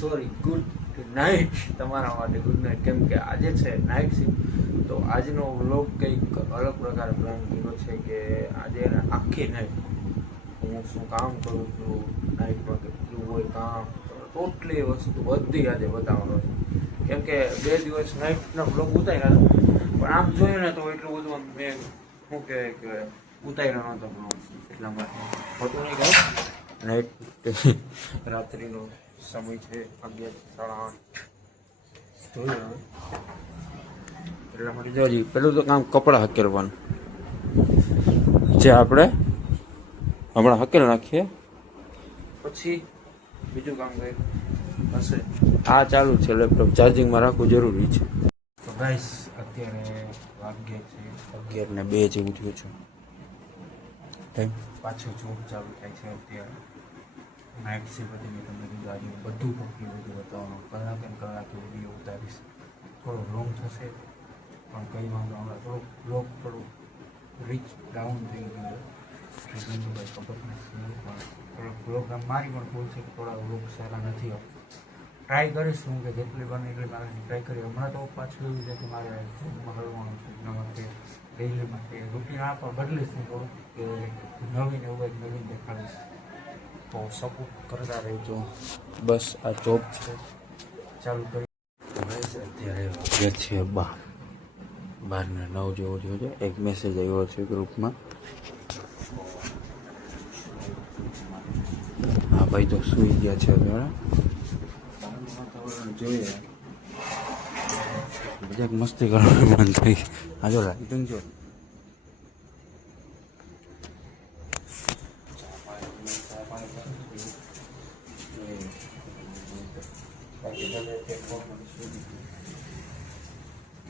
Sorry good night તમારા માટે good night, કેમ કે આજે છે નાઇટ શિફ્ટ. તો આજનો વ્લોગ કંઈક અલગ પ્રકારે પ્લાન કર્યો છે કે આજે આખી નાઇટ હું શું કામ કરું છું, નાઇટમાં કેટલું હોય કામ, ટોટલી વસ્તુ બધી આજે બતાવવાનો છે. કેમ કે 2 દિવસ નાઇટના વ્લોગ ઉતાર્યા પણ આમ જોઈએ ને તો એટલું બધું આમ મેં શું કહેવાય કે ઉતાર્યો નહોતો વ્લોગ, એટલા માટે હોતું નહીં કહ્યું. નાઇટ રાત્રિનો સમય છે 11:30 જોયું એટલા માટે જોજી. પેલું તો કામ કપડાં હકેલવાનું જે આપણે હમણાં હકેલ નાખીએ, પછી બીજું કામ કંઈક હશે. આ ચાલુ છે, લેપટોપ ચાર્જિંગમાં રાખવું જરૂરી છે. તો ગાઈસ અત્યારે વાગ્યા છે 11:02 જેવું થયું છે ટાઈમ. પાછું જોબ ચાલુ થાય છે અત્યારે. નાઇટ શિફ્ટ હતી, મેં તમને કીધું આજે બધું પકડી બધું બતાવવાનું, કલાકે વિડીયો ઉતારીશ. થોડો લોંગ થશે પણ કંઈ વાંધો, હમણાં થોડું રીચ ડાઉન થઈ ગયું ભાઈ, ખબર નથી પણ થોડોક વ્લોગ મારી પણ ભૂલ છે કે થોડા વ્લોગ સારા નથી આવતા. ટ્રાય કરીશ હું કે જેટલી બને એટલી મારે ટ્રાય કરી. હમણાં તો પાછું એવું છે કે મારે જોબમાં હળવાનું છે, એટલા માટે ડેઈલી માટે રૂટીન આપવા બદલીશ હું થોડુંક કે નવીન એવું કંઈક નવીન દેખાડીશ. તો સપોર્ટ કરતા રહેજો. બસ આ જોબ છે ચાલુ કરી. અત્યારે વાગ્યા છે 12:09 જેવો થયો છે. એક મેસેજ આવ્યો છે ગ્રુપમાં. હા ભાઈ તો સુઈ ગયા છે અત્યારે. જોઈએ બધા મસ્તી કરવાનું મન થઈ. હા જો લાઈટિંગ જો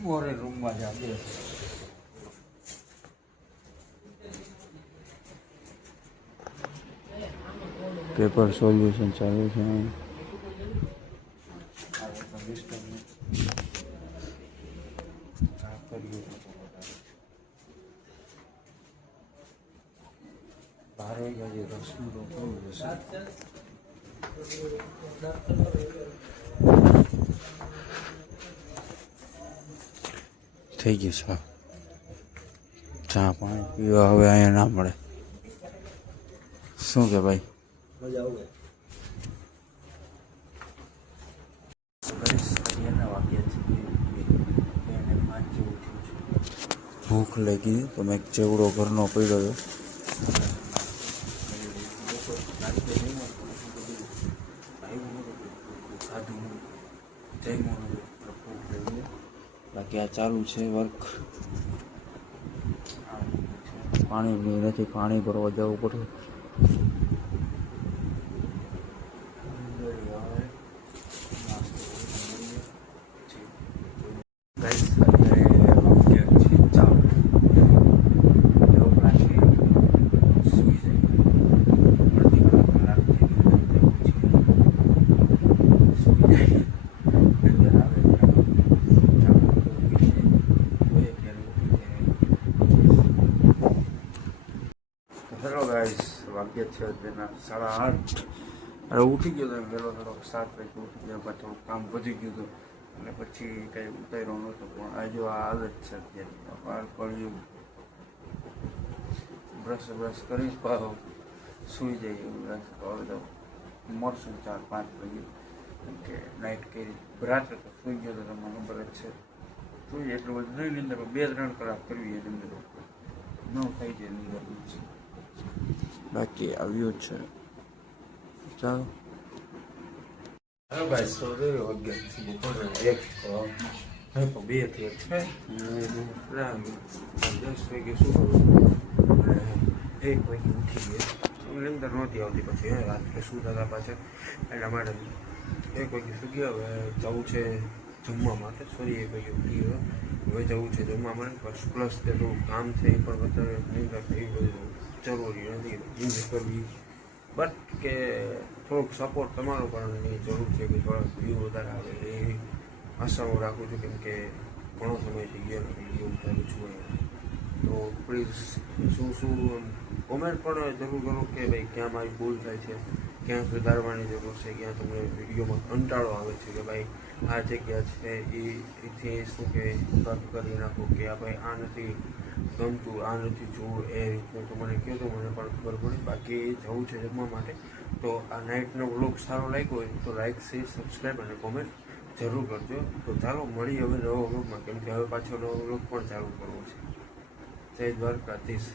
મોરે રૂમમાં જા બે પેપર સોલ્યુશન ચાલુ છે. થઈ ગયું છે ચા પાણી પીવા હવે અહીંયા ના મળે. શું કે ભાઈ મજા આવે? ભૂખ લાગી તો મેં ચેવડો ઘરનો પડ્યો હતો. બાકી આ ચાલુ છે વર્ક. પાણી નથી, પાણી ભરવા જવું પડે. હેલો ગાઈસ, વાગ્યા છે અત્યારના 8:30. અરે ઉઠી ગયો હતો વહેલો, થોડોક 7 વાગે ઉઠી ગયો, પણ થોડુંક કામ વધી ગયું હતું અને પછી કંઈ ઉતાર્યો નહોતો. પણ આજે આ હાલત છે અત્યારે. પાર પડ્યું, બ્રશ કરી સૂઈ જઈએ. બ્રશ હવે તો મળશું 4-5 વાગે, કેમ કે નાઇટ કરી રાત્રે તો સૂઈ ગયો તો તમને ખબર જ છે. સૂઈ એટલું બધું નહીં નીંદર, 2-3 કલાક કરવી એ નીંદર ન થઈ જાય નીંદર. બાકી આવ્યું છે. ચાલો હેલો ગાઈસ, તો જોયું 11 2 થયો છે. 10 વાગે શું કરું, 1 વાગે ઉઠી ગયા. નીંદર નહોતી આવતી, પછી રાત્રે શું થતા પાછળ એટલા માટે 1 વાગે શું ગયા. હવે જવું છે જમવા માટે. સોરી 1 વાગે ઉઠી ગયો, હવે જવું છે જમવા માટે. પ્લસ તે થોડું કામ છે એ પણ વધારે નીંદર થઈ ગયું જરૂરી નથી નીંદર કરવી, બટ કે થોડુંક સપોર્ટ તમારો પણ જરૂર છે કે થોડાક વ્યૂ વધારે આવે એ આશા હું રાખું છું. કેમ કે ઘણો સમય થઈ ગયો વિડીયો ઉતારું છું. તો પ્લીઝ શું કોમેન્ટ પણ જરૂર કરો કે ભાઈ ક્યાં મારી ભૂલ થાય છે. ક્યાં સુધારવાની જરૂર છે, ક્યાં તમને વિડીયોમાં કંટાળો આવે છે કે ભાઈ આ જગ્યા છે એથી શું કે કટ કરી નાખો કે આ ભાઈ આ નથી ગમતું, આ નથી જોવું, એ રીતનું તો મને કહો તો મને પણ ખબર પડે. બાકી જવું છે જમવા માટે, તો આ નાઇટનો વ્લોગ સારો લાગ્યો હોય તો લાઇક, શેર, સબસ્ક્રાઈબ અને કોમેન્ટ જરૂર કરજો. તો ચાલો મળી હવે નવો વ્લોગમાં, કેમ કે હવે પાછો નવો વ્લોગ પણ ચાલુ કરવો છે. જય દ્વારકાધીશ.